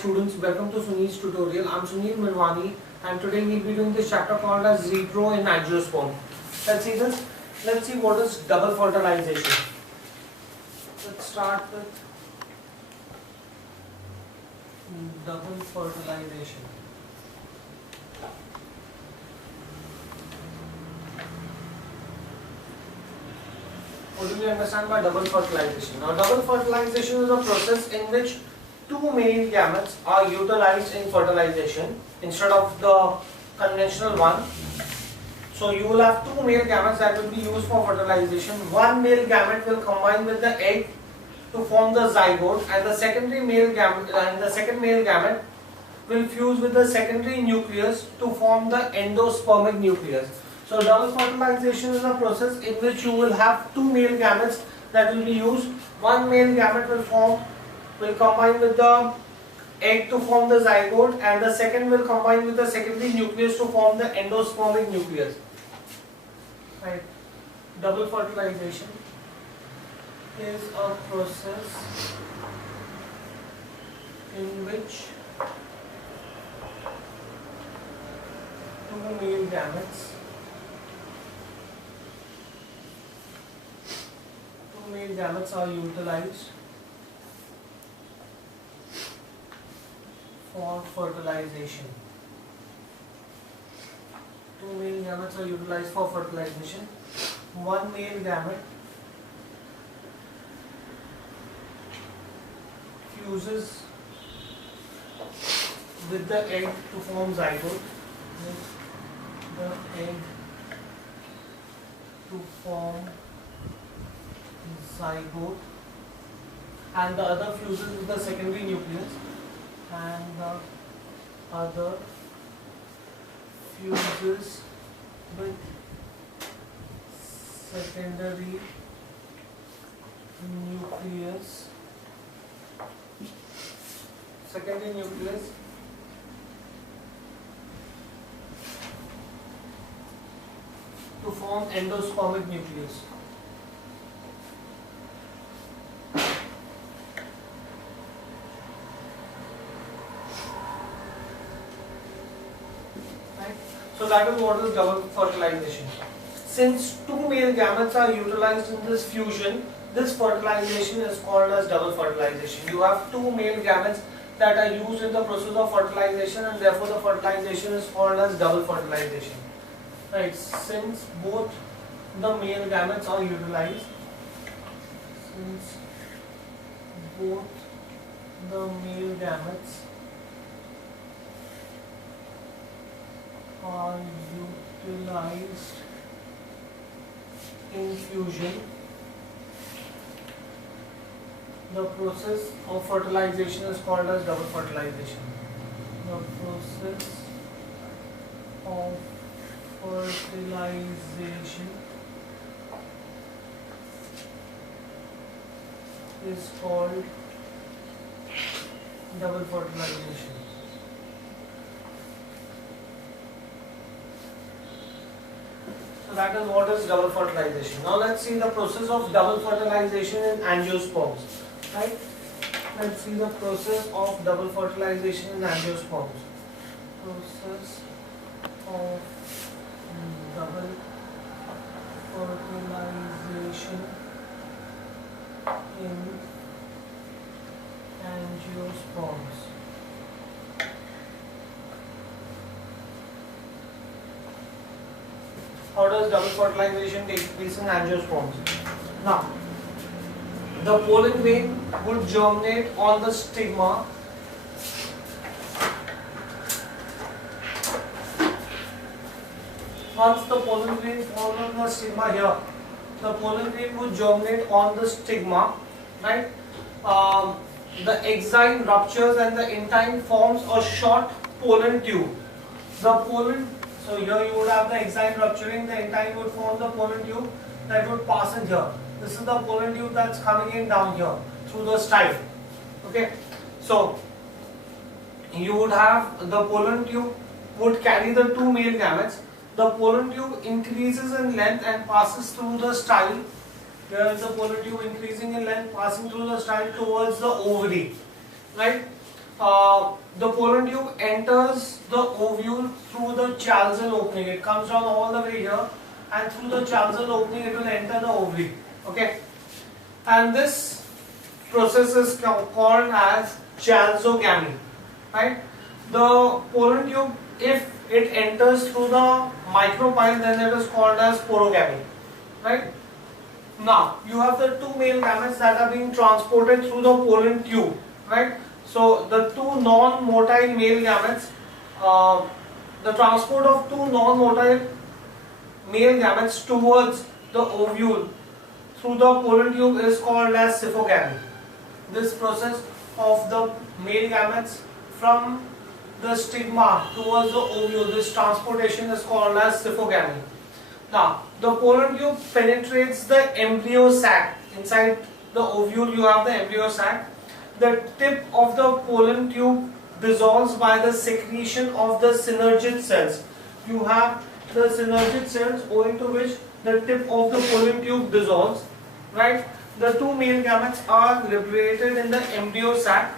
Students, welcome to Sunil's tutorial. I'm Sunil Manwani and today we'll be doing this chapter called as repro in angiosperm. Let's see this. Let's see what is double fertilization. Let's start with double fertilization. What do we understand by double fertilization? Now, double fertilization is a process in which two male gametes are utilized in fertilization instead of the conventional one. So you will have two male gametes that will be used for fertilization. One male gamete will combine with the egg to form the zygote, and the secondary male gamete will fuse with the secondary nucleus to form the endospermic nucleus. So double fertilization is a process in which you will have two male gametes that will be used. One male gamete will combine with the egg to form the zygote, and the second will combine with the secondary nucleus to form the endospermic nucleus. Right. Double fertilization is a process in which two male gametes are utilized for fertilization. Two male gametes are utilized for fertilization. One male gamete fuses with the egg to form zygote. With the egg to form zygote, and the other fuses with the secondary nucleus, and the other fuses with secondary nucleus. To form endospermic nucleus. So that is what is double fertilization. Since two male gametes are utilized in this fusion, this fertilization is called as double fertilization. You have two male gametes that are used in the process of fertilization, and therefore the fertilization is called as double fertilization. Right, since both the male gametes are utilized, in fusion, the process of fertilization is called as double fertilization. The process of fertilization is called double fertilization. So that is what is double fertilization. Now let's see the process of double fertilization in angiosperms. Right? Let's see the process of double fertilization in angiosperms. Process of double fertilization in angiosperms. How does double fertilization take place in angiosperms? Now, the pollen grain would germinate on the stigma . Once the pollen grain falls on the stigma here, the pollen grain would germinate on the stigma, right? The exine ruptures and the intine forms a short pollen tube. So here you would have the exine rupturing, the intine would form the pollen tube that would pass in here. This is the pollen tube that's coming in down here through the style. Okay, so you would have the pollen tube would carry the two male gametes. The pollen tube increases in length and passes through the style. Here is the pollen tube increasing in length, passing through the style towards the ovary, right? the pollen tube enters the ovule through the chalzal opening. It comes down all the way here, and through the chalzal opening it will enter the ovary. Okay, and this process is called as chalzogamy. Right? The pollen tube, if it enters through the micropyle, then it is called as porogamy. Right? Now you have the two male gametes that are being transported through the pollen tube. Right? So the two non-motile male gametes, the transport of two non-motile male gametes towards the ovule through the pollen tube is called as syphogamy. This process of the male gametes from the stigma towards the ovule, this transportation is called as syphogamy. Now, the pollen tube penetrates the embryo sac. Inside the ovule you have the embryo sac. The tip of the pollen tube dissolves by the secretion of the synergid cells. You have the synergid cells owing to which the tip of the pollen tube dissolves. Right? The two male gametes are liberated in the embryo sac.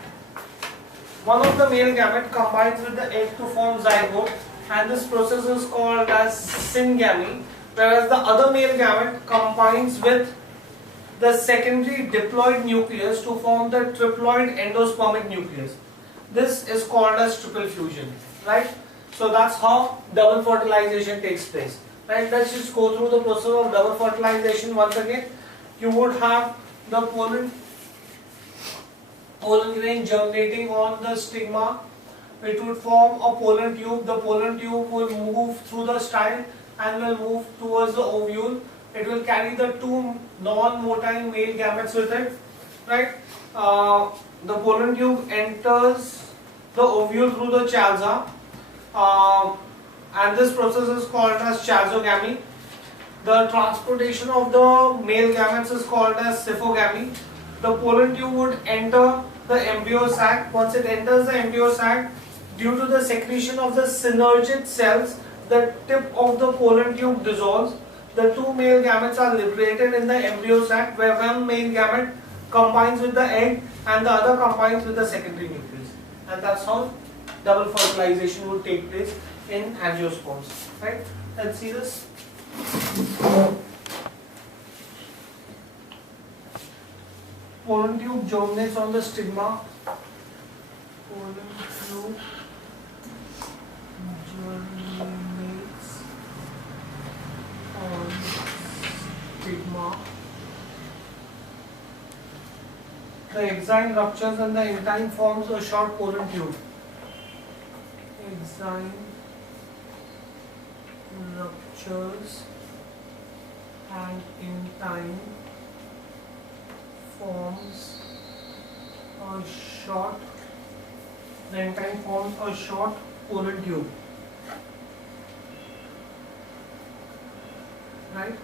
One of the male gamete combines with the egg to form zygote, and this process is called as syngamy, whereas the other male gamete combines with the secondary diploid nucleus to form the triploid endospermic nucleus. This is called as triple fusion. Right? So that's how double fertilization takes place. Right? Let's just go through the process of double fertilization once again. You would have the pollen grain germinating on the stigma. It would form a pollen tube. The pollen tube will move through the style and will move towards the ovule. It will carry the two non-motile male gametes with it. Right? The pollen tube enters the ovule through the chalza, and this process is called as chalzogamy. The transportation of the male gametes is called as syphogamy. The pollen tube would enter the embryo sac. Once it enters the embryo sac, due to the secretion of the synergid cells, the tip of the pollen tube dissolves. The two male gametes are liberated in the embryo sac, where one male gamete combines with the egg and the other combines with the secondary nucleus. And that's how double fertilization would take place in angiosperms. Right? Let's see this. Pollen tube germinates on the stigma. Pollen tube germinates on stigma. The exine ruptures and the intine forms a short pollen tube. Exine ruptures and intine forms a short. The intine forms a short pollen tube. Right?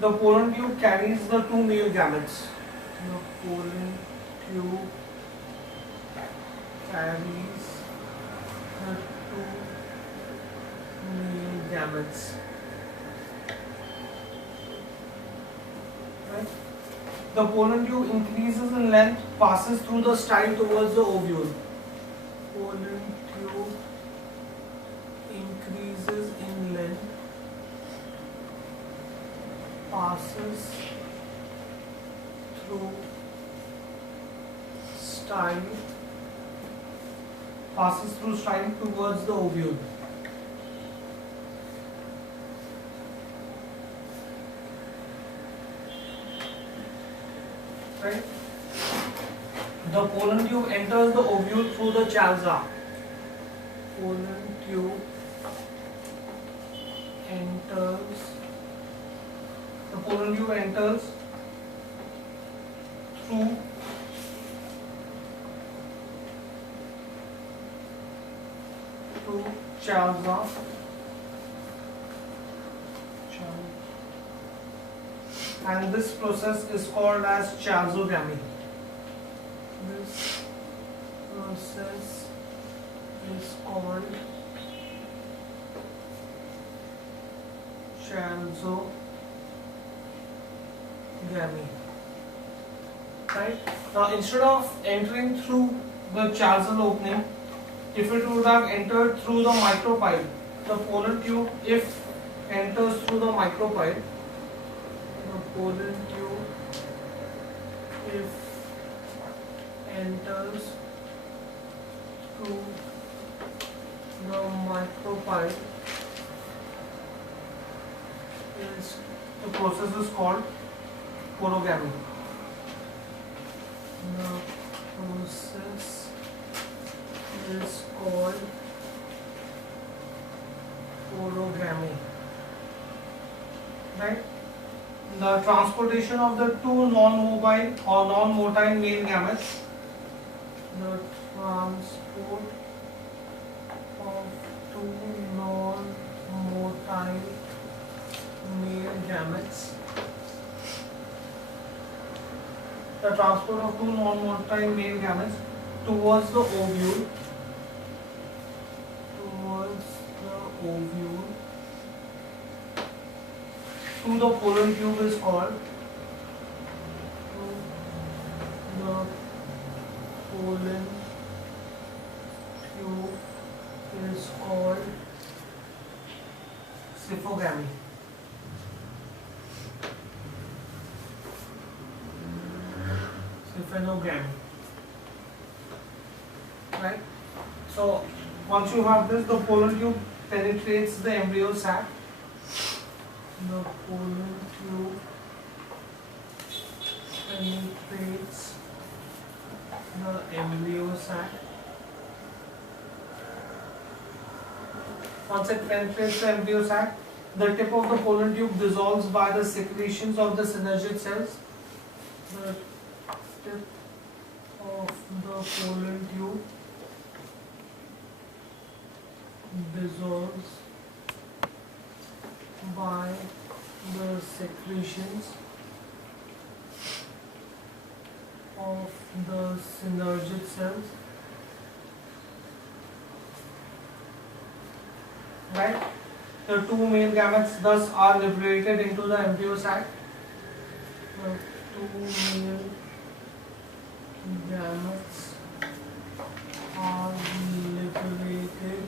The pollen tube carries the two male gametes. The pollen tube carries the two male gametes. Right? The pollen tube increases in length, passes through the style towards the ovule. Pollen tube increases in length, passes through style towards the ovule. Right? The pollen tube enters the ovule through the chalza. Pollen tube enters. The pollen tube enters through chalza. And this process is called as chalzogamy. This process is called chalzogamy. Right? Now, instead of entering through the chasal opening, if it would have entered through the micropyle, the pollen tube, if enters through the micropyle, the pollen tube, if enters through the micropyle, is the process is called porogamy. The process is called porogamy. Right? The transportation of the two non-mobile or non-motile male gametes. The transport of two non-motile male gametes. The transport of two non-motile male gametes towards the ovule. To the pollen tube is called. The pollen tube is called syphogamy. Syphenogamy. Right? So once you have this, the pollen tube penetrates the embryo sac. The pollen tube penetrates the embryo sac. Once it penetrates the embryo sac, the tip of the pollen tube dissolves by the secretions of the synergid cells. The tip of the pollen tube dissolves by the secretions of the synergid cells. Right? The two male gametes thus are liberated into the embryo sac. The two male gametes are liberated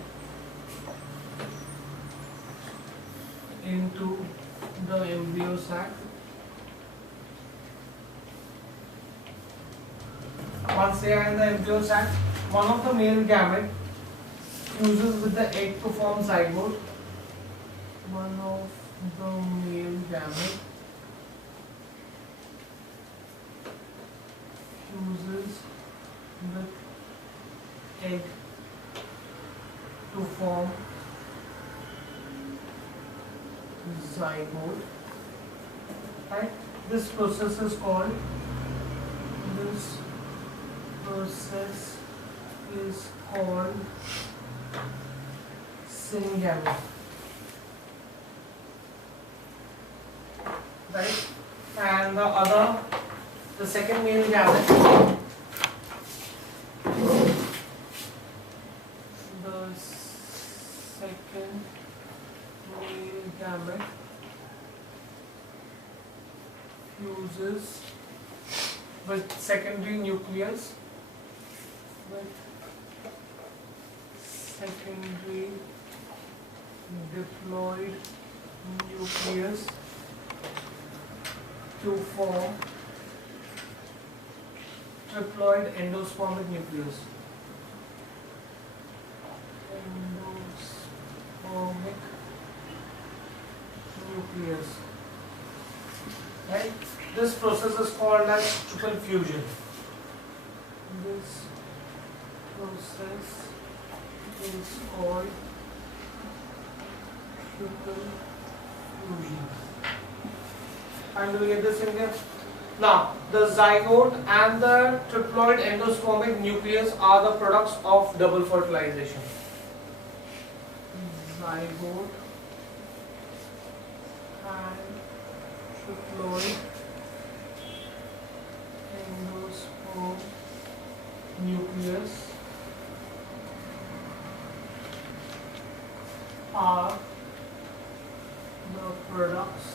into the embryo sac. Once they are in the embryo sac, one of the male gamete fuses with the egg to form zygote. One of the male gamete fuses with egg to form zygote. Right? This process is called syngamy. Right? And the second male gamete, fuses with secondary nucleus, diploid nucleus to form triploid endospermic nucleus. Right? This process is called as triple fusion. This process is called triple fusion. And do we get this in here? Now, the zygote and the triploid endospermic nucleus are the products of double fertilization. Zygote and triploid endosperm nucleus are the products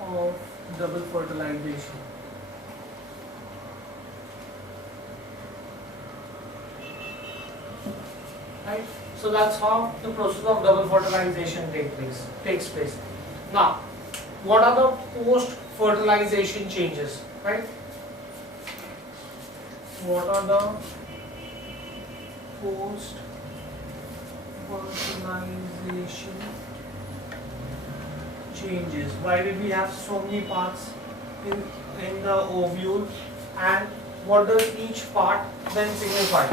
of double fertilization. right? So that's how the process of double fertilization takes place. Now, what are the post-fertilization changes, right? What are the post-fertilization changes? Why did we have so many parts in the ovule, and what does each part then signify?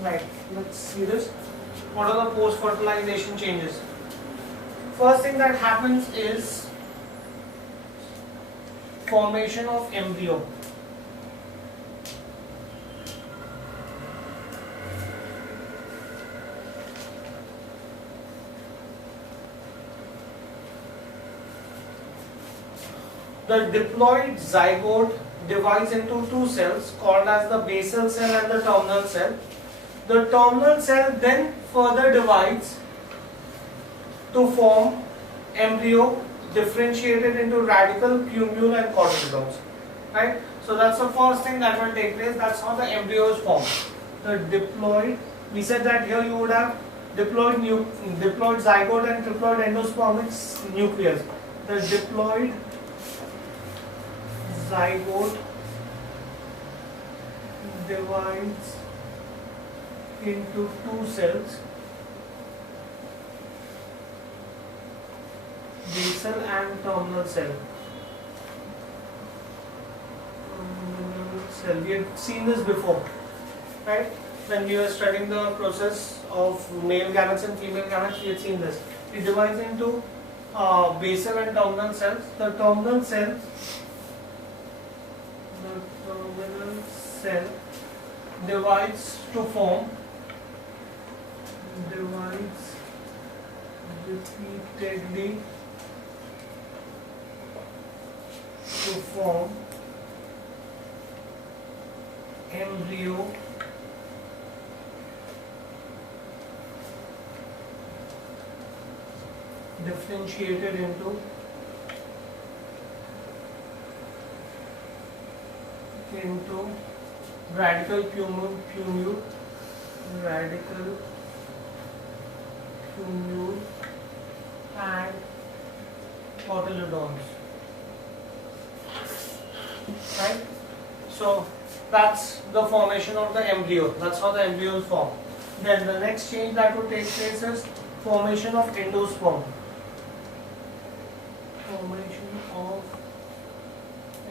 Right, let's see this. What are the post-fertilization changes? First thing that happens is formation of embryo. The diploid zygote divides into two cells called as the basal cell and the terminal cell. The terminal cell then further divides to form embryo differentiated into radical, plumule and cotyledons. Right? So that's the first thing that will take place. That's how the embryo is formed. The diploid, we said that here you would have diploid zygote and triploid endospermic nucleus. The diploid zygote divides into two cells, basal and terminal cell. We had seen this before, right? When we were studying the process of male gametes and female gametes, we had seen this. It divides into basal and terminal cells. The terminal cell divides to form repeatedly to form embryo differentiated into radical plumule and cotyledons. Right? So that's the formation of the embryo. That's how the embryo is formed. Then the next change that would take place is formation of endosperm. Formation of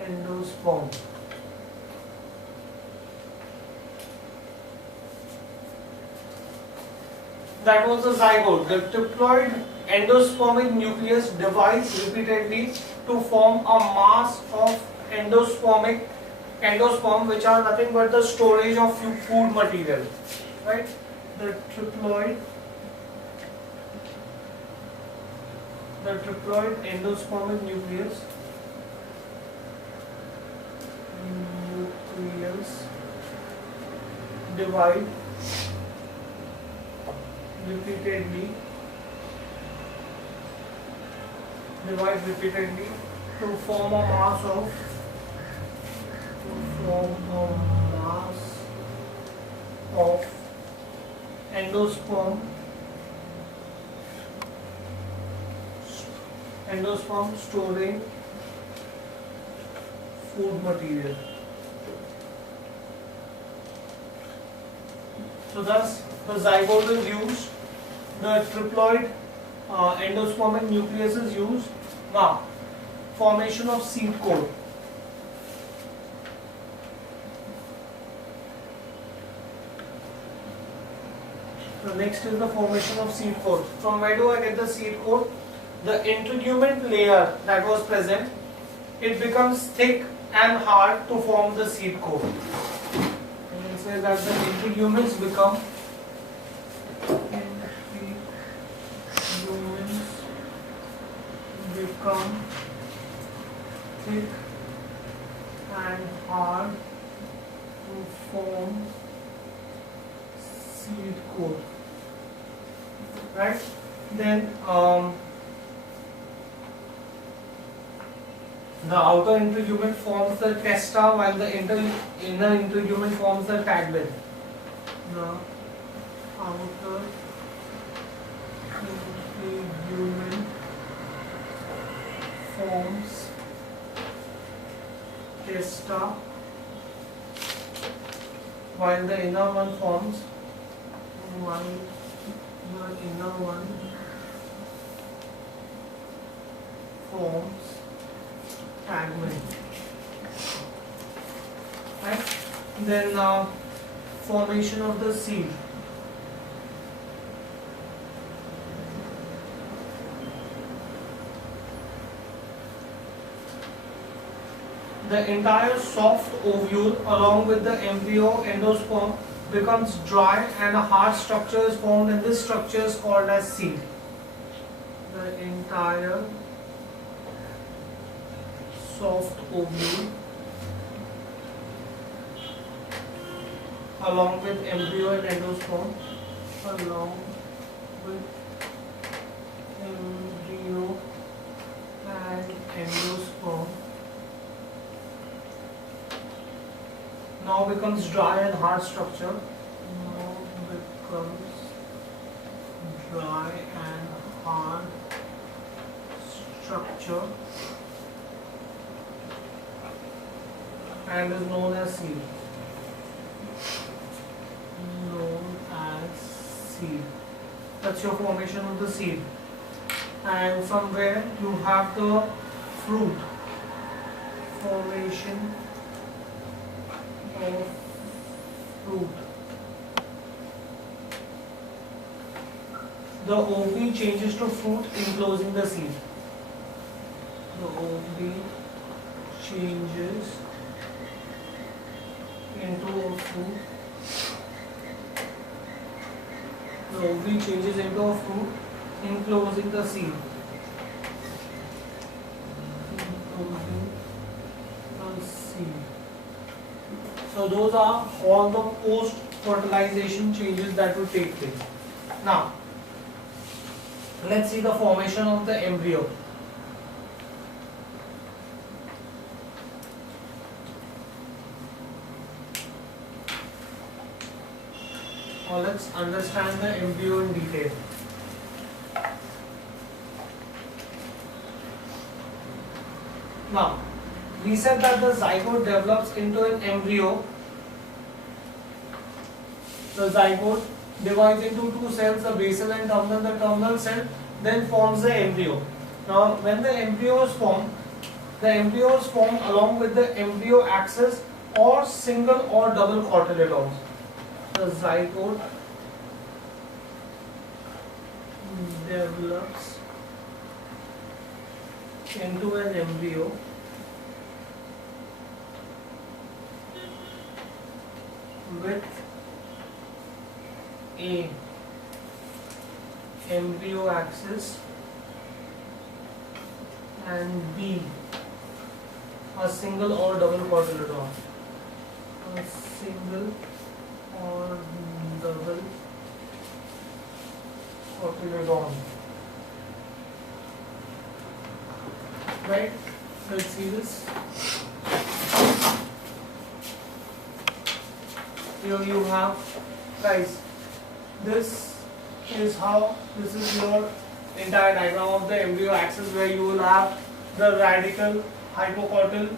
endosperm. That was the zygote. The triploid endospermic nucleus divides repeatedly to form a mass of endosperm, which are nothing but the storage of food material. Right? The triploid endospermic nucleus divide repeatedly to form a mass of endosperm storing food material. So thus the zygote is used, the triploid endospermic nucleus is used. Now, formation of seed coat. So next is the formation of seed coat. From where do I get the seed coat? The integument layer that was present, it becomes thick and hard to form the seed coat. And it says that the integuments become thick and hard to form seed coat. Right? Then The outer interhuman forms the testa while the inner interhuman forms the taglet. The outer interhuman forms testa while the inner one forms fragment. Right? Then formation of the seed. The entire soft ovule along with the embryo endosperm becomes dry and a hard structure is formed, and this structure is called as seed. The entire soft ovule along with embryo and endosperm now becomes dry and hard structure. And is known as seed. That's your formation of the seed. And from where you have the fruit. Formation of fruit. The ovary changes to fruit enclosing the seed. The ovary changes into a fruit. The ovary changes into a fruit enclosing the seed. So those are all the post-fertilization changes that will take place. Now, let's see the formation of the embryo. Now let's understand the embryo in detail. Now, we said that the zygote develops into an embryo. The zygote divides into two cells, the basal and terminal. The terminal cell then forms the embryo. Now, when the embryo is formed along with the embryo axis or single or double cotyledons. The zygote develops into an embryo with A, embryo axis, and B, a single or double cotyledon. A single or double cotyledon. Right? Let's see this. Here you have, guys, this is your entire diagram of the embryo axis, where you will have the radical, hypocortical,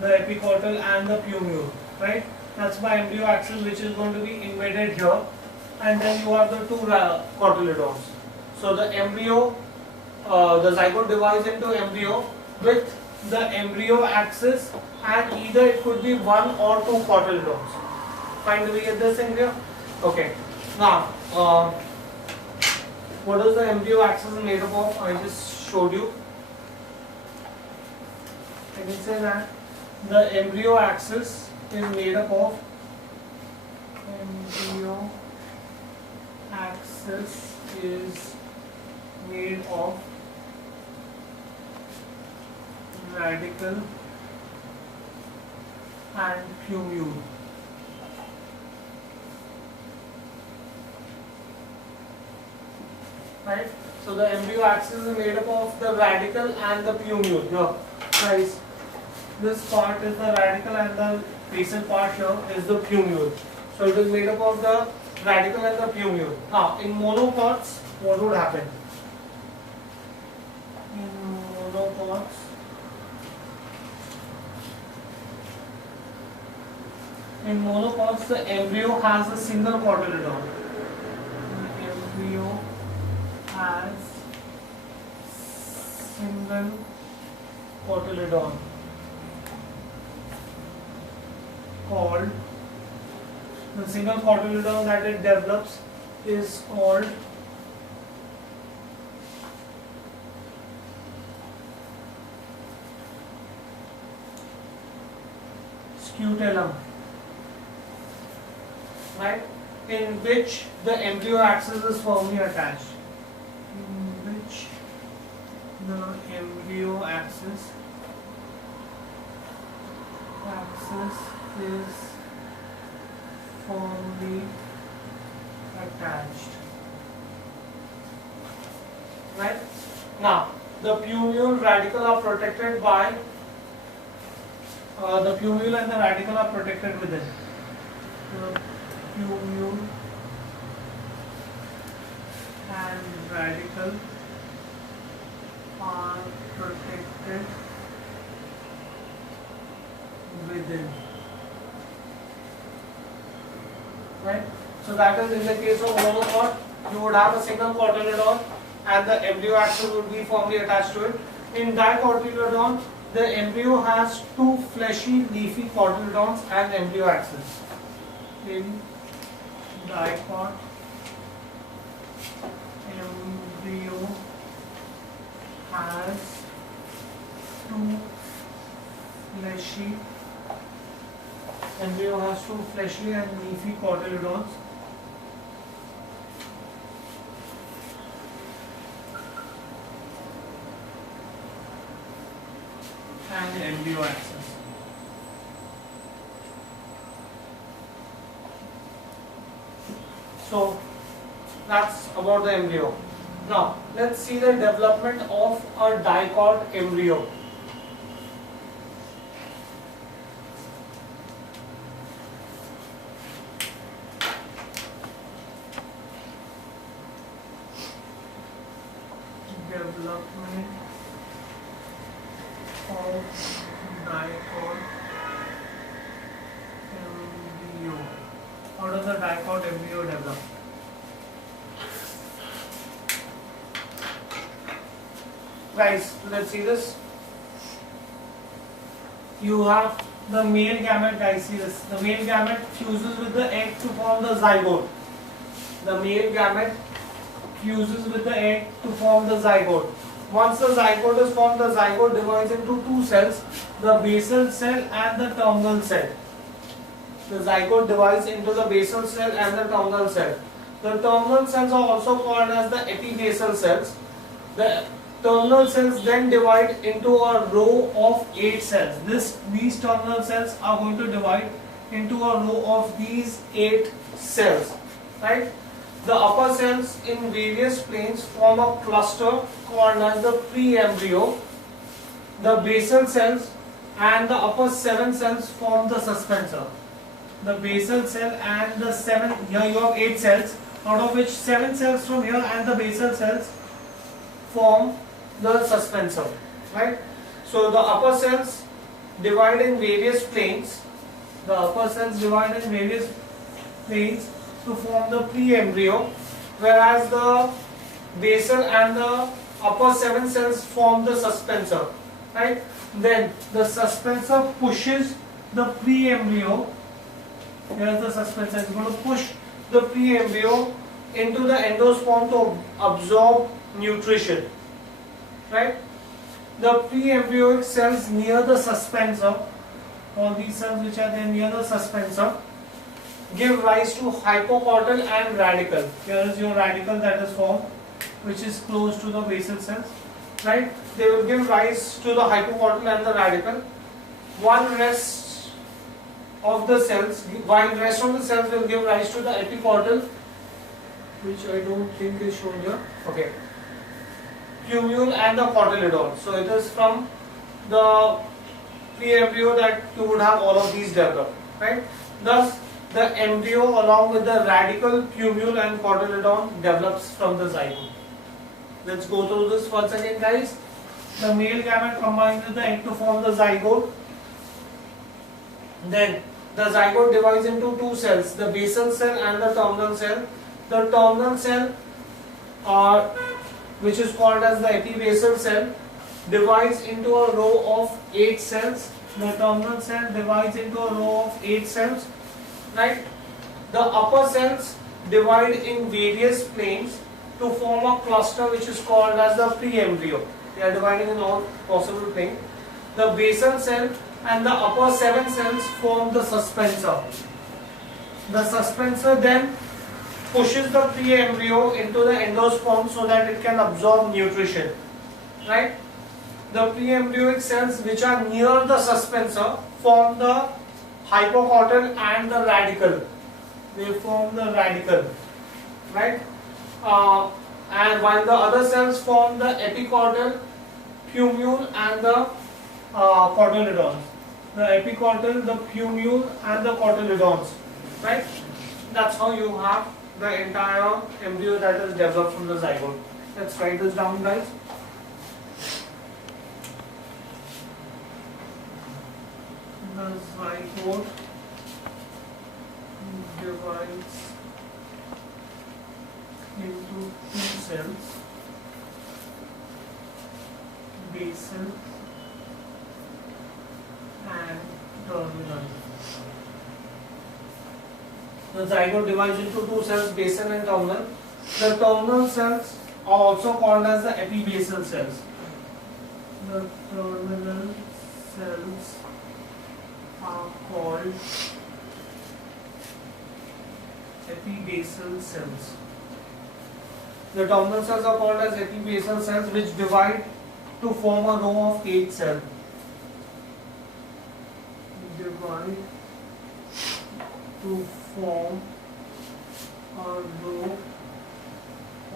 the epicortical and the plumule, right? That's my embryo axis, which is going to be invaded here, and then you have the two cotyledons. So the embryo, the zygote divides into embryo with the embryo axis, and either it could be one or two cotyledons. Fine, do we get this in here? Okay. Now, what is the embryo axis made up of? I just showed you. I can say that the embryo axis is made up of radical and plumule. Right? So the embryo axis is made up of the radical and the plumule. Here, guys, This part is the radical and the basal part here is the plumule. So it is made up of the radical and the plumule. Now in monocots, what would happen? In monocots the embryo has a single cotyledon. The embryo has single cotyledon called, the single cotyledon that it develops is called scutellum, right, in which the embryo axis is firmly attached. In which the embryo axis is firmly attached. Right? Now, the plumule radical are protected by the plumule and the radical are protected within. The plumule and radical are protected within. Right? So that is in the case of monocot, you would have a single cotyledon and the embryo axis would be firmly attached to it. In dicotyledon, the embryo has two fleshy leafy cotyledons and embryo axis. In dicot, embryo has two fleshy and leafy cotyledons and embryo axis. So that's about the embryo. Now let's see the development of a dicot embryo. Development of dicot embryo. How does the dicot embryo develop? Guys, let's see this. You have the male gamete, guys, see this. The male gamete fuses with the egg to form the zygote. The male gamete fuses with the egg to form the zygote. Once the zygote is formed, the zygote divides into two cells, the basal cell and the terminal cell. The zygote divides into the basal cell and the terminal cell. The terminal cells are also called as the epibasal cells. The terminal cells then divide into a row of 8 cells. These terminal cells are going to divide into a row of these 8 cells, right? The upper cells in various planes form a cluster called as the pre-embryo. The basal cells and the upper 7 cells form the suspensor. The basal cell and the 7, here you have 8 cells, out of which 7 cells from here and the basal cells form the suspensor, right? So the upper cells divide in various planes. The upper cells divide in various planes to form the pre-embryo, whereas the basal and the upper 7 cells form the suspensor, right? Then the suspensor pushes the pre-embryo. Here's the suspensor. It's going to push the pre-embryo into the endosperm to absorb nutrition, right? The pre-embryonic cells near the suspensor, all these cells which are there near the suspensor, give rise to hypocortical and radical. Here is your radical that is formed, which is close to the basal cells, right? They will give rise to the hypocortical and the radical. One rest of the cells, while rest of the cells will give rise to the epicortical, which I don't think is shown here. Okay. Plumule and the cotyledon. So it is from the pre-embryo that you would have all of these developed, right? Thus, the embryo along with the radical, plumule and cotyledon develops from the zygote. Let's go through this once again, guys. The male gamete combines with the egg to form the zygote. Then the zygote divides into two cells, the basal cell and the terminal cell. The terminal cell, which is called as the epibasal cell, divides into a row of 8 cells. The terminal cell divides into a row of 8 cells, right? The upper cells divide in various planes to form a cluster which is called as the pre-embryo. They are dividing in all possible planes. The basal cell and the upper 7 cells form the suspensor. The suspensor then pushes the pre-embryo into the endosperm so that it can absorb nutrition, right? The pre-embryonic cells which are near the suspensor form the hypocortical and the radical. They form the radical, right? And while the other cells form the epicortical, plumule and the cotyledons. The epicortical, the plumule and the cotyledons, right? That's how you have the entire embryo that is developed from the zygote. Let's write this down, guys. The zygote divides into two cells, basal and terminal. The zygote divides into two cells, basal and terminal. The terminal cells are also called as the epibasal cells. The terminal cells are called epibasal cells. The terminal cells are called as epibasal cells, which divide to form a row of 8 cells. Divide to form a row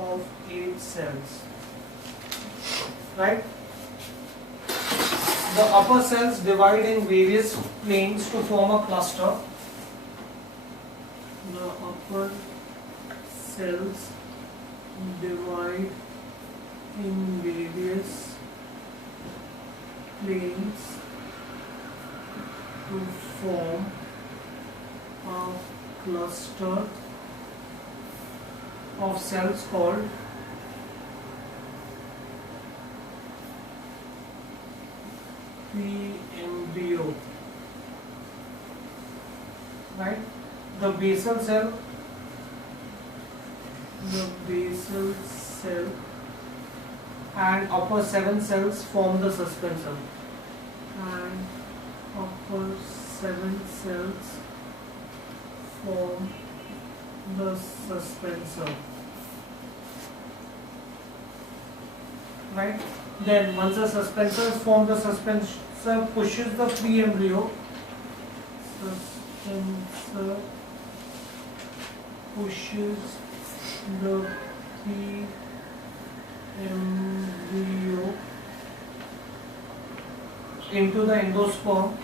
of 8 cells, right? The upper cells divide in various planes to form a cluster. The upper cells divide in various planes to form a cluster of cells called pre-embryo, right? The basal cell and upper 7 cells form the suspensor, and upper 7 cells form the suspensor, right? Then once the suspensor is formed, the suspensor pushes the pre-embryo. Suspensor pushes the pre-embryo into the endosperm.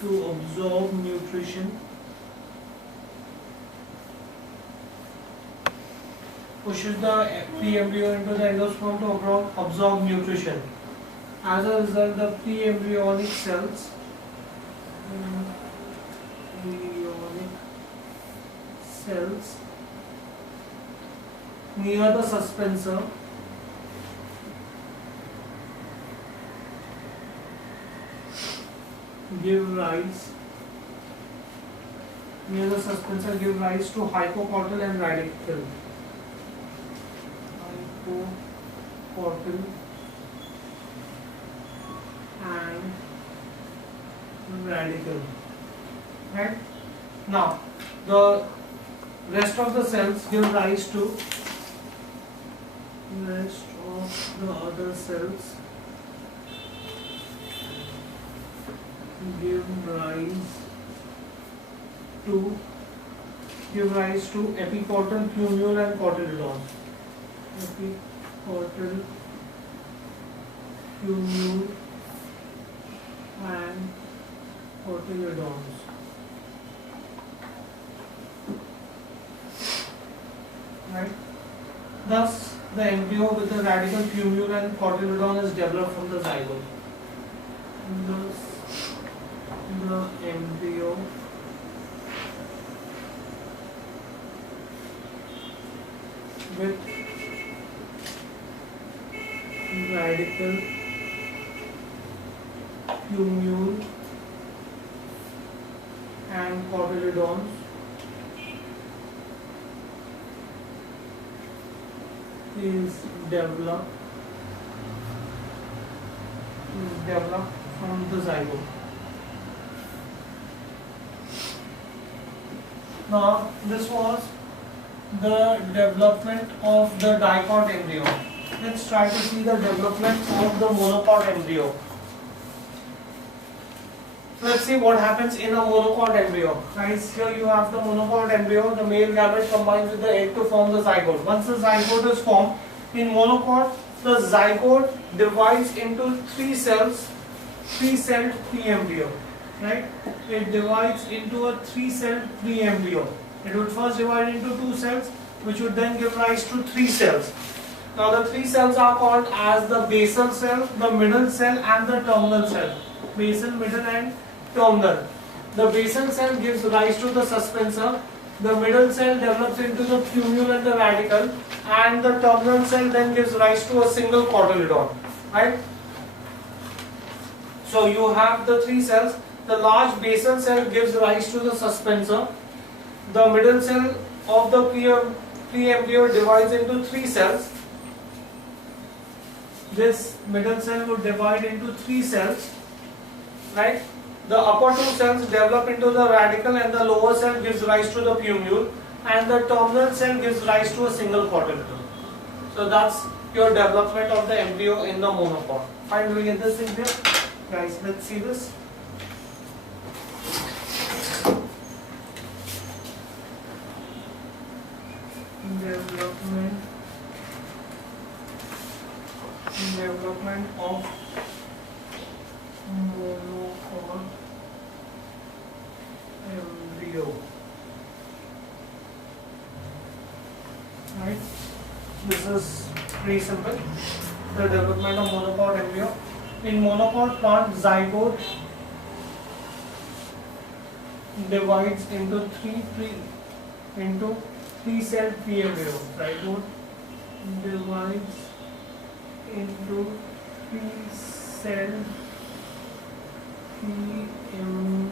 To absorb nutrition. Pushes the pre-embryo into the endosperm to absorb nutrition. As a result, the pre-embryonic cells near the suspensor give rise to hypocortical and radical. Hypocortical and radical. Right? Now, the rest of the cells give rise to rest of the other cells give rise to give rise to epicortal, plumule and cotyledon. Epicortal, plumule and cotyledons. Right? Thus, the embryo with the radical plumule and cotyledon is developed from the zygote. Thus, the embryo with radical plumule and cotyledons is developed from the zygote. Now, this was the development of the dicot embryo. Let's try to see the development of the monocot embryo. Let's see what happens in a monocot embryo. Guys, here you have the monocot embryo. The male gamete combines with the egg to form the zygote. Once the zygote is formed, in monocot, the zygote divides into three celled pre-embryo. Right? It divides into a three-celled pre-embryo. It would first divide into two cells, which would then give rise to three cells. Now, the three cells are called as the basal cell, the middle cell, and the terminal cell. Basal, middle, and terminal. The basal cell gives rise to the suspensor. The middle cell develops into the plumule and the radical, and the terminal cell then gives rise to a single cotyledon. Right? So you have the three cells. The large basal cell gives rise to the suspensor. The middle cell of the pre-embryo divides into three cells. This middle cell would divide into three cells. Right? The upper two cells develop into the radical, and the lower cell gives rise to the plumule, and the terminal cell gives rise to a single cotyledon. So that's your development of the embryo in the monocot. Fine, do we get this thing here? Guys, let's see this. Development of monocot embryo. Right? This is pretty simple. The development of monocot embryo. In monocot plant, zygote divides into three-celled pre-embryo. Zygote divides into three-celled pre-embryo.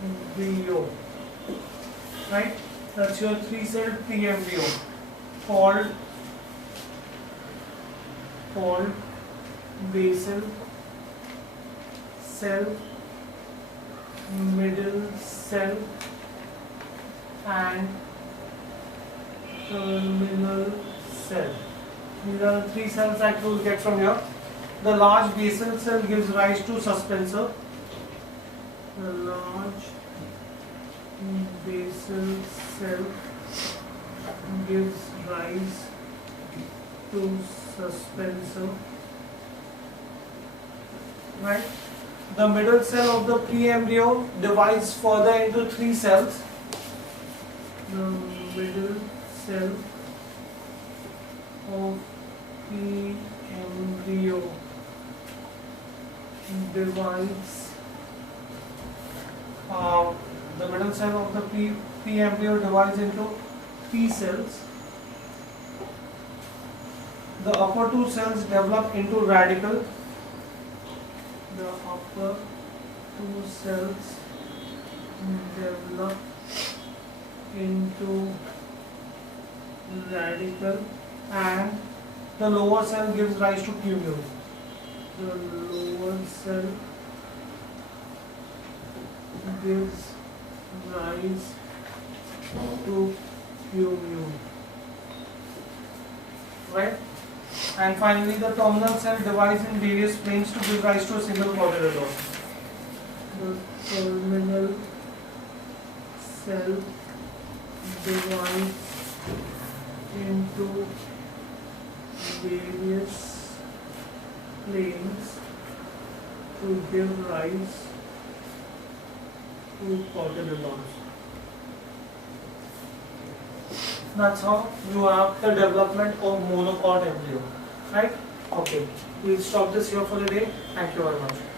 Right? That's your three-celled pre-embryo called basal cell, middle cell, and terminal cell. These are the three cells that you will get from here. The large basal cell gives rise to suspensor. The large basal cell gives rise to suspensor. Right? The middle cell of the pre-embryo divides further into three cells. The middle cell of pre-embryo divides. The middle cell of the pre-embryo divides into three cells. The upper two cells develop into radical. The upper two cells develop into radical, and the lower cell gives rise to plumule. The lower cell gives rise to plumule. Right? And finally, the terminal cell divides in various planes to give rise to a single cotyledon. The terminal cell divides into various planes to give rise to cotyledons. That's how you have the development of monocot embryo, right? Okay, we'll stop this here for the day. Thank you very much.